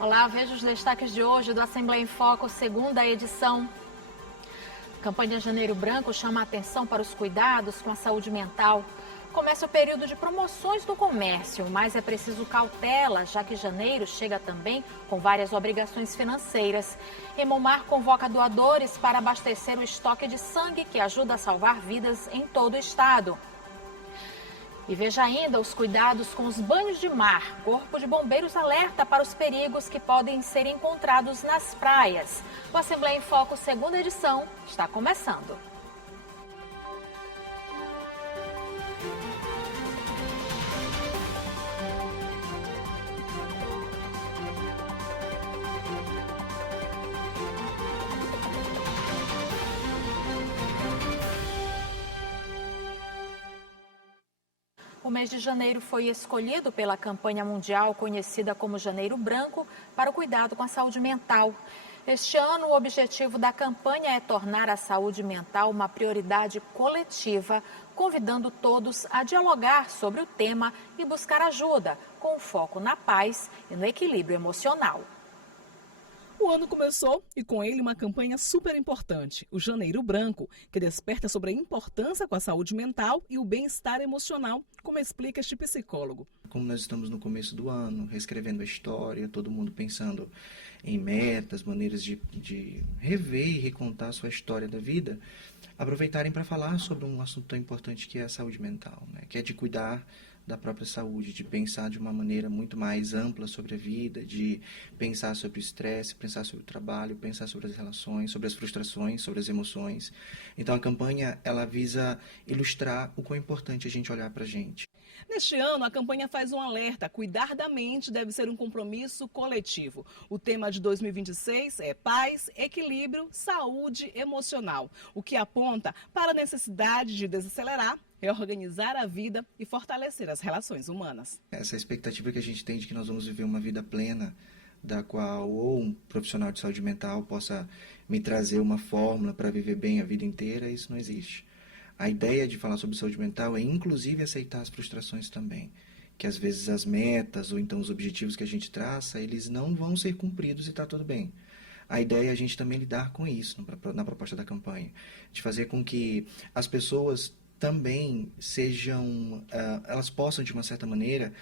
Olá, veja os destaques de hoje do Assembleia em Foco, segunda edição. A campanha Janeiro Branco chama a atenção para os cuidados com a saúde mental. Começa o período de promoções no comércio, mas é preciso cautela, já que janeiro chega também com várias obrigações financeiras. Remomar convoca doadores para abastecer o estoque de sangue que ajuda a salvar vidas em todo o estado. E veja ainda os cuidados com os banhos de mar. Corpo de Bombeiros alerta para os perigos que podem ser encontrados nas praias. O Assembleia em Foco, segunda edição, está começando. O mês de janeiro foi escolhido pela campanha mundial conhecida como Janeiro Branco para o cuidado com a saúde mental. Este ano, o objetivo da campanha é tornar a saúde mental uma prioridade coletiva, convidando todos a dialogar sobre o tema e buscar ajuda, com foco na paz e no equilíbrio emocional. O ano começou e com ele uma campanha super importante, o Janeiro Branco, que desperta sobre a importância com a saúde mental e o bem-estar emocional, como explica este psicólogo. Como nós estamos no começo do ano, reescrevendo a história, todo mundo pensando em metas, maneiras de rever e recontar a sua história da vida, aproveitarem para falar sobre um assunto tão importante que é a saúde mental, né? Que é de cuidar da própria saúde, de pensar de uma maneira muito mais ampla sobre a vida, de pensar sobre o estresse, pensar sobre o trabalho, pensar sobre as relações, sobre as frustrações, sobre as emoções. Então a campanha, ela visa ilustrar o quão importante a gente olhar para a gente. Neste ano, a campanha faz um alerta: cuidar da mente deve ser um compromisso coletivo. O tema de 2026 é paz, equilíbrio, saúde emocional, o que aponta para a necessidade de desacelerar, reorganizar a vida e fortalecer as relações humanas. Essa expectativa que a gente tem de que nós vamos viver uma vida plena, da qual ou um profissional de saúde mental possa me trazer uma fórmula para viver bem a vida inteira, isso não existe. A ideia de falar sobre saúde mental é inclusive aceitar as frustrações também, que às vezes as metas ou então os objetivos que a gente traça, eles não vão ser cumpridos e está tudo bem. A ideia é a gente também lidar com isso na proposta da campanha, de fazer com que as pessoas também sejam, elas possam de uma certa maneira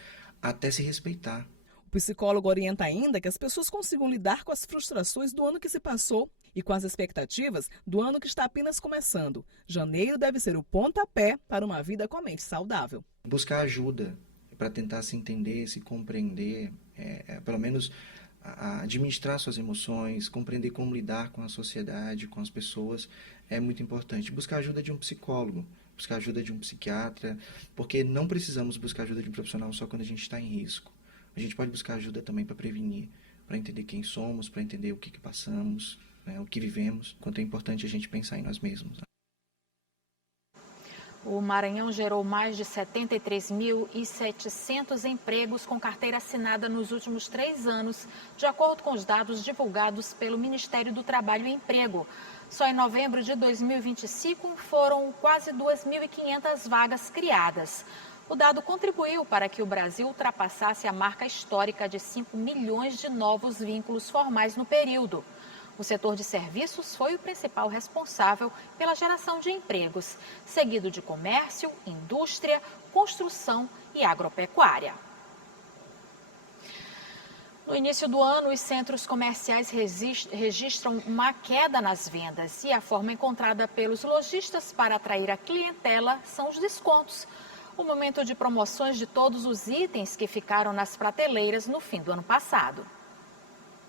até se respeitar. O psicólogo orienta ainda que as pessoas consigam lidar com as frustrações do ano que se passou e com as expectativas do ano que está apenas começando. Janeiro deve ser o pontapé para uma vida com a mente saudável. Buscar ajuda para tentar se entender, se compreender, pelo menos administrar suas emoções, compreender como lidar com a sociedade, com as pessoas, é muito importante. Buscar ajuda de um psicólogo, buscar ajuda de um psiquiatra, porque não precisamos buscar ajuda de um profissional só quando a gente está em risco. A gente pode buscar ajuda também para prevenir, para entender quem somos, para entender o que passamos, né, o que vivemos, quanto é importante a gente pensar em nós mesmos. O Maranhão gerou mais de 73.700 empregos com carteira assinada nos últimos 3 anos, de acordo com os dados divulgados pelo Ministério do Trabalho e Emprego. Só em novembro de 2025 foram quase 2.500 vagas criadas. O dado contribuiu para que o Brasil ultrapassasse a marca histórica de 5 milhões de novos vínculos formais no período. O setor de serviços foi o principal responsável pela geração de empregos, seguido de comércio, indústria, construção e agropecuária. No início do ano, os centros comerciais registram uma queda nas vendas e a forma encontrada pelos lojistas para atrair a clientela são os descontos. O momento de promoções de todos os itens que ficaram nas prateleiras no fim do ano passado.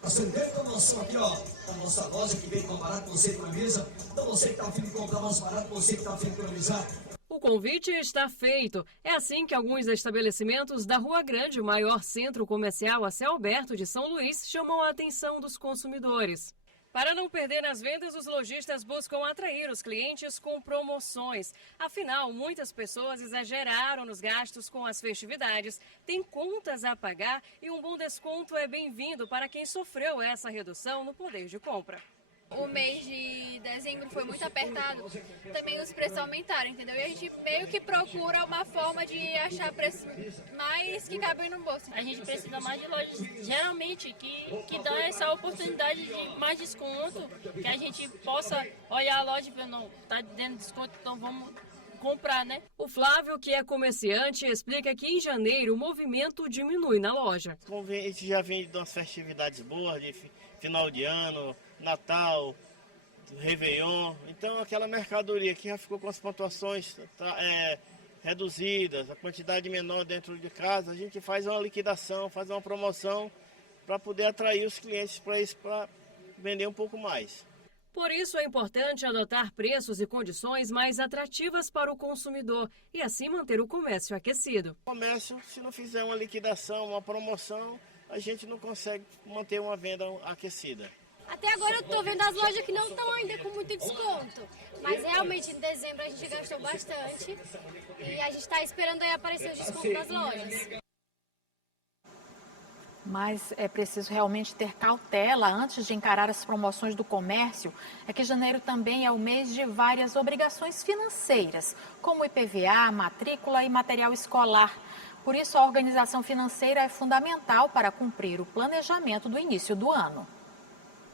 Acendendo a promoção aqui, ó, da nossa loja que vem com barato, você economiza. Então você que está a fim de comprar mais barato, você que está a fim de economizar. O convite está feito. É assim que alguns estabelecimentos da Rua Grande, o maior centro comercial a céu aberto de São Luís, chamam a atenção dos consumidores. Para não perder as vendas, os lojistas buscam atrair os clientes com promoções. Afinal, muitas pessoas exageraram nos gastos com as festividades, têm contas a pagar e um bom desconto é bem-vindo para quem sofreu essa redução no poder de compra. O mês de dezembro foi muito apertado, também os preços aumentaram, entendeu? E a gente meio que procura uma forma de achar preços mais que cabem no bolso. A gente precisa mais de lojas, geralmente, que dão essa oportunidade de mais desconto, que a gente possa olhar a loja e ver, não, tá dando desconto, então vamos comprar, né? O Flávio, que é comerciante, explica que em janeiro o movimento diminui na loja. Como a gente já vem de umas festividades boas, de final de ano, Natal, Réveillon, então aquela mercadoria que já ficou com as pontuações reduzidas, a quantidade menor dentro de casa, a gente faz uma liquidação, faz uma promoção para poder atrair os clientes para vender um pouco mais. Por isso é importante adotar preços e condições mais atrativas para o consumidor e assim manter o comércio aquecido. O comércio, se não fizer uma liquidação, uma promoção, a gente não consegue manter uma venda aquecida. Até agora eu tô vendo as lojas que não estão ainda com muito desconto, mas realmente em dezembro a gente gastou bastante e a gente está esperando aí aparecer os descontos das lojas. Mas é preciso realmente ter cautela antes de encarar as promoções do comércio. É que janeiro também é o mês de várias obrigações financeiras, como IPVA, matrícula e material escolar. Por isso, a organização financeira é fundamental para cumprir o planejamento do início do ano.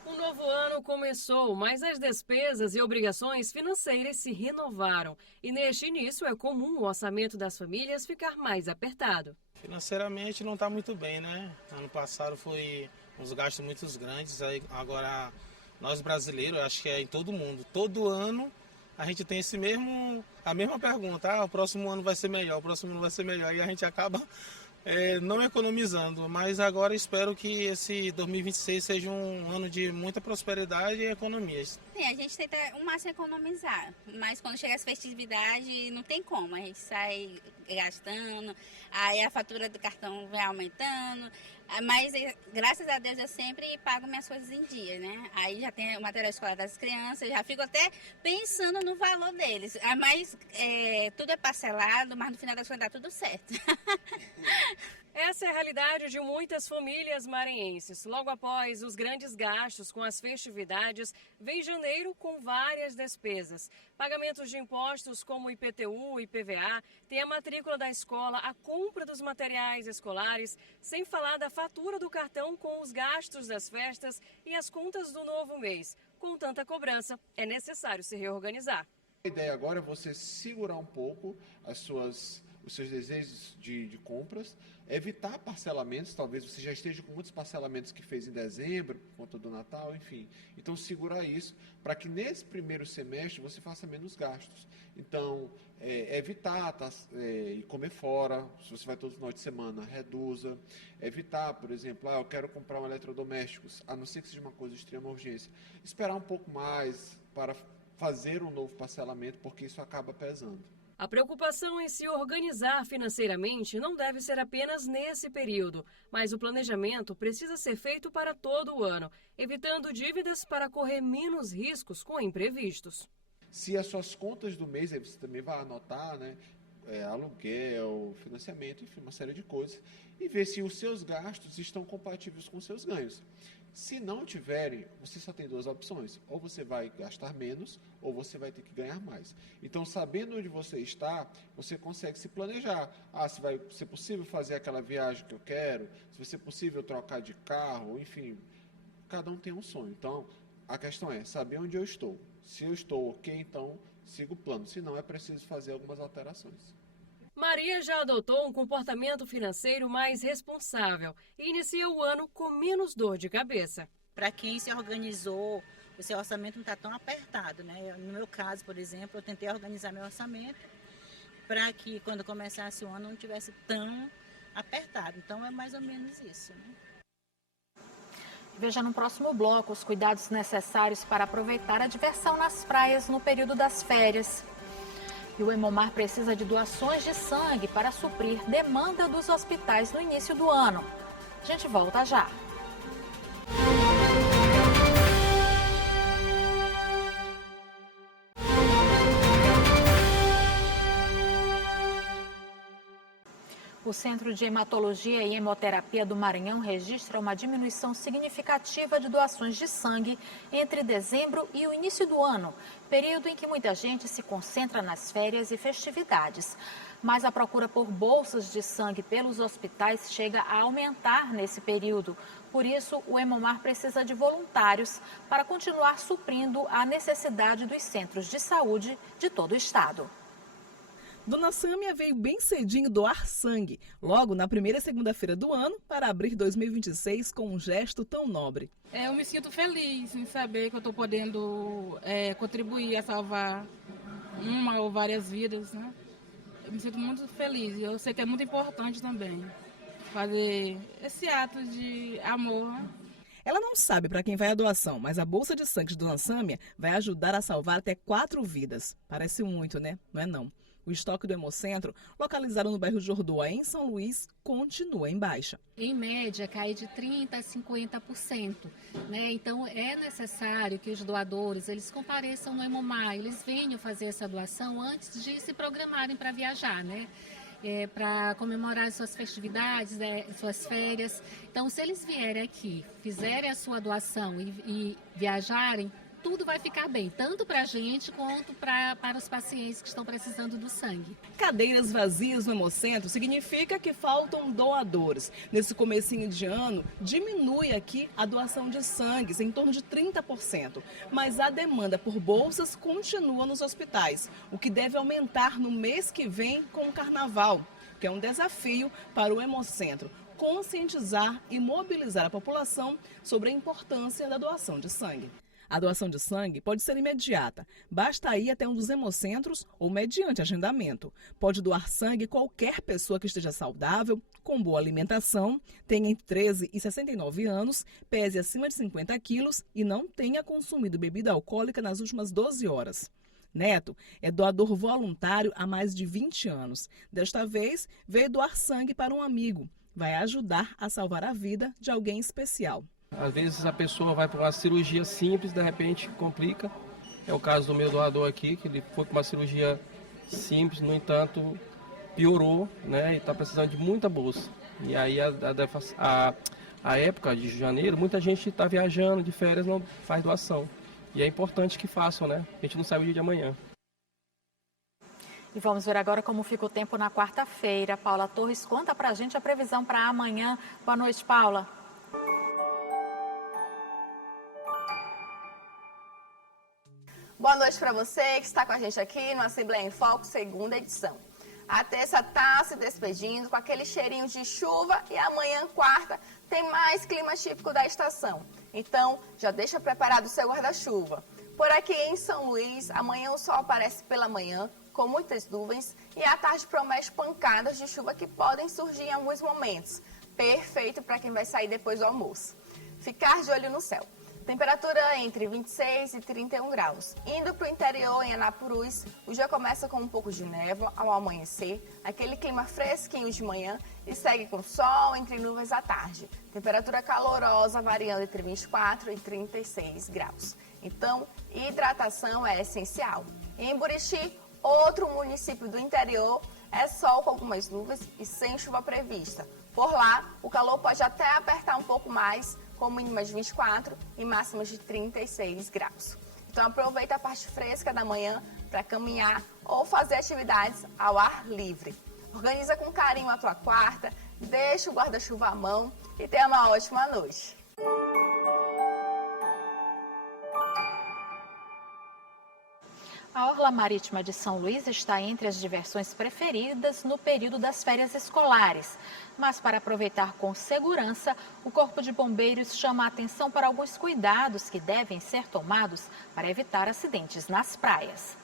O novo ano começou, mas as despesas e obrigações financeiras se renovaram. E neste início é comum o orçamento das famílias ficar mais apertado. Financeiramente não está muito bem, né? Ano passado foi uns gastos muito grandes, agora nós brasileiros, acho que é em todo mundo, todo ano a gente tem a mesma pergunta, o próximo ano vai ser melhor, o próximo ano vai ser melhor, e a gente acaba não economizando, mas agora espero que esse 2026 seja um ano de muita prosperidade e economias. Sim, a gente tenta o máximo economizar, mas quando chega as festividades não tem como, a gente sai gastando, aí a fatura do cartão vai aumentando, mas graças a Deus eu sempre pago minhas coisas em dia, né? Aí já tem o material escolar das crianças, já fico até pensando no valor deles, mas tudo é parcelado, mas no final das contas dá tudo certo. Essa é a realidade de muitas famílias maranhenses. Logo após os grandes gastos com as festividades, vem janeiro com várias despesas. Pagamentos de impostos como IPTU, IPVA, tem a matrícula da escola, a compra dos materiais escolares, sem falar da fatura do cartão com os gastos das festas e as contas do novo mês. Com tanta cobrança, é necessário se reorganizar. A ideia agora é você segurar um pouco os seus desejos de compras, evitar parcelamentos, talvez você já esteja com muitos parcelamentos que fez em dezembro, por conta do Natal, enfim. Então, segurar isso para que nesse primeiro semestre você faça menos gastos. Então, evitar ir comer fora, se você vai todo final de semana, reduza. Evitar, por exemplo, eu quero comprar um eletrodoméstico, a não ser que seja uma coisa de extrema urgência. Esperar um pouco mais para fazer um novo parcelamento, porque isso acaba pesando. A preocupação em se organizar financeiramente não deve ser apenas nesse período, mas o planejamento precisa ser feito para todo o ano, evitando dívidas para correr menos riscos com imprevistos. Se as suas contas do mês, aí você também vai anotar, né? Aluguel, financiamento, enfim, uma série de coisas, e ver se os seus gastos estão compatíveis com os seus ganhos. Se não tiverem, você só tem duas opções. Ou você vai gastar menos, ou você vai ter que ganhar mais. Então, sabendo onde você está, você consegue se planejar. Se vai ser possível fazer aquela viagem que eu quero, se vai ser possível trocar de carro, enfim. Cada um tem um sonho. Então, a questão é saber onde eu estou. Se eu estou ok, então sigo o plano. Se não, é preciso fazer algumas alterações. Maria já adotou um comportamento financeiro mais responsável e inicia o ano com menos dor de cabeça. Para quem se organizou, o seu orçamento não está tão apertado, né? No meu caso, por exemplo, eu tentei organizar meu orçamento para que quando começasse o ano não tivesse tão apertado. Então é mais ou menos isso, né? Veja no próximo bloco os cuidados necessários para aproveitar a diversão nas praias no período das férias. E o Hemomar precisa de doações de sangue para suprir demanda dos hospitais no início do ano. A gente volta já. O O Centro de Hematologia e Hemoterapia do Maranhão registra uma diminuição significativa de doações de sangue entre dezembro e o início do ano, período em que muita gente se concentra nas férias e festividades. Mas a procura por bolsas de sangue pelos hospitais chega a aumentar nesse período. Por isso, o Hemomar precisa de voluntários para continuar suprindo a necessidade dos centros de saúde de todo o estado. Dona Sâmia veio bem cedinho doar sangue, logo na primeira segunda-feira do ano, para abrir 2026 com um gesto tão nobre. Eu me sinto feliz em saber que eu estou podendo contribuir a salvar uma ou várias vidas, né? Eu me sinto muito feliz. Eu sei que é muito importante também fazer esse ato de amor. Ela não sabe para quem vai a doação, mas a bolsa de sangue de Dona Sâmia vai ajudar a salvar até 4 vidas. Parece muito, né? Não é não. O estoque do Hemocentro, localizado no bairro Jordoa, em São Luís, continua em baixa. Em média, cai de 30% a 50%. Né? Então, é necessário que os doadores eles compareçam no Hemomar, eles venham fazer essa doação antes de se programarem para viajar, né? Para comemorar suas festividades, suas férias. Então, se eles vierem aqui, fizerem a sua doação e viajarem, tudo vai ficar bem, tanto para a gente quanto para os pacientes que estão precisando do sangue. Cadeiras vazias no Hemocentro significa que faltam doadores. Nesse comecinho de ano, diminui aqui a doação de sangue, em torno de 30%. Mas a demanda por bolsas continua nos hospitais, o que deve aumentar no mês que vem com o Carnaval, que é um desafio para o Hemocentro conscientizar e mobilizar a população sobre a importância da doação de sangue. A doação de sangue pode ser imediata. Basta ir até um dos hemocentros ou mediante agendamento. Pode doar sangue qualquer pessoa que esteja saudável, com boa alimentação, tenha entre 13 e 69 anos, pese acima de 50 quilos e não tenha consumido bebida alcoólica nas últimas 12 horas. Neto é doador voluntário há mais de 20 anos. Desta vez, veio doar sangue para um amigo. Vai ajudar a salvar a vida de alguém especial. Às vezes a pessoa vai para uma cirurgia simples, de repente complica. É o caso do meu doador aqui, que ele foi para uma cirurgia simples, no entanto piorou, né? E está precisando de muita bolsa. E aí a época de janeiro, muita gente está viajando de férias, não faz doação. E é importante que façam, né? A gente não sabe o dia de amanhã. E vamos ver agora como fica o tempo na quarta-feira. Paula Torres conta pra gente a previsão para amanhã. Boa noite, Paula. Boa noite para você que está com a gente aqui no Assembleia em Foco, segunda edição. A terça está se despedindo com aquele cheirinho de chuva e amanhã, quarta, tem mais clima típico da estação. Então, já deixa preparado o seu guarda-chuva. Por aqui em São Luís, amanhã o sol aparece pela manhã, com muitas nuvens, e à tarde promete pancadas de chuva que podem surgir em alguns momentos. Perfeito para quem vai sair depois do almoço. Ficar de olho no céu. Temperatura entre 26 e 31 graus. Indo para o interior, em Anapurus, o dia começa com um pouco de névoa ao amanhecer, aquele clima fresquinho de manhã e segue com sol entre nuvens à tarde. Temperatura calorosa variando entre 24 e 36 graus. Então, hidratação é essencial. Em Buriti, outro município do interior, é sol com algumas nuvens e sem chuva prevista. Por lá, o calor pode até apertar um pouco mais, com mínimas de 24 e máximas de 36 graus. Então aproveita a parte fresca da manhã para caminhar ou fazer atividades ao ar livre. Organiza com carinho a tua quarta, deixa o guarda-chuva à mão e tenha uma ótima noite. A Orla Marítima de São Luís está entre as diversões preferidas no período das férias escolares. Mas para aproveitar com segurança, o Corpo de Bombeiros chama a atenção para alguns cuidados que devem ser tomados para evitar acidentes nas praias.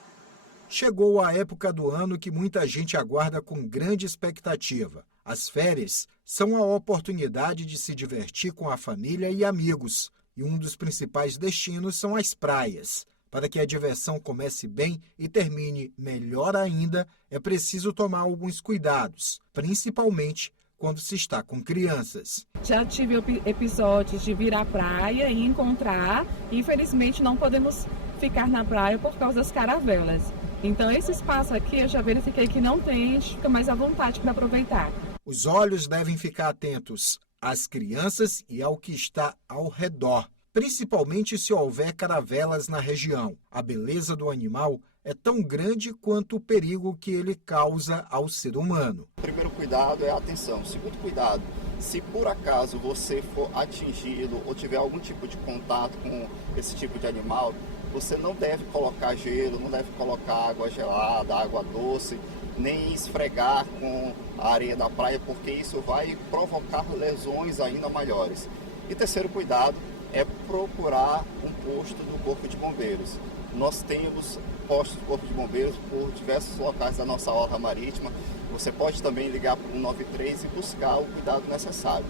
Chegou a época do ano que muita gente aguarda com grande expectativa. As férias são a oportunidade de se divertir com a família e amigos. E um dos principais destinos são as praias. Para que a diversão comece bem e termine melhor ainda, é preciso tomar alguns cuidados, principalmente quando se está com crianças. Já tive episódios de vir à praia e encontrar, infelizmente não podemos ficar na praia por causa das caravelas. Então esse espaço aqui eu já verifiquei que não tem, a gente fica mais à vontade para aproveitar. Os olhos devem ficar atentos às crianças e ao que está ao redor, principalmente se houver caravelas na região. A beleza do animal é tão grande quanto o perigo que ele causa ao ser humano. O primeiro cuidado é a atenção. O segundo cuidado, se por acaso você for atingido ou tiver algum tipo de contato com esse tipo de animal, você não deve colocar gelo, não deve colocar água gelada, água doce, nem esfregar com a areia da praia, porque isso vai provocar lesões ainda maiores. E terceiro cuidado é procurar um posto do Corpo de Bombeiros. Nós temos postos do Corpo de Bombeiros por diversos locais da nossa orla marítima. Você pode também ligar para o 193 e buscar o cuidado necessário.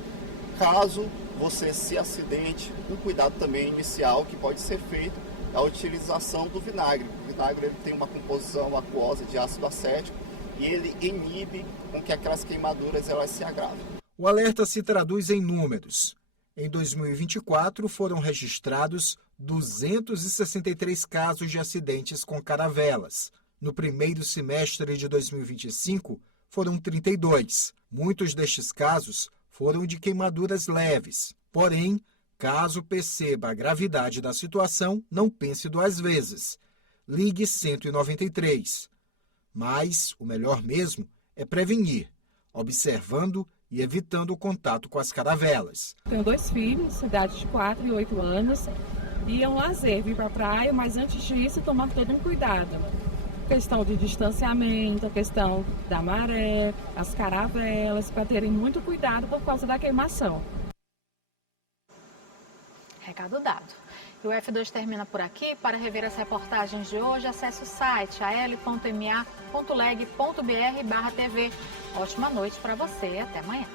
Caso você se acidente, um cuidado também inicial que pode ser feito é a utilização do vinagre. O vinagre ele tem uma composição aquosa de ácido acético e ele inibe com que aquelas queimaduras elas se agravem. O alerta se traduz em números. Em 2024, foram registrados 263 casos de acidentes com caravelas. No primeiro semestre de 2025, foram 32. Muitos destes casos foram de queimaduras leves. Porém, caso perceba a gravidade da situação, não pense duas vezes. Ligue 193. Mas o melhor mesmo é prevenir, observando e evitando o contato com as caravelas. Tenho 2 filhos, idade de 4 e 8 anos, e é um lazer vir para a praia, mas antes disso tomar todo um cuidado. Questão de distanciamento, a questão da maré, as caravelas, para terem muito cuidado por causa da queimação. Recado dado. E o F2 termina por aqui. Para rever as reportagens de hoje, acesse o site al.ma.leg.br/tv. Ótima noite para você e até amanhã.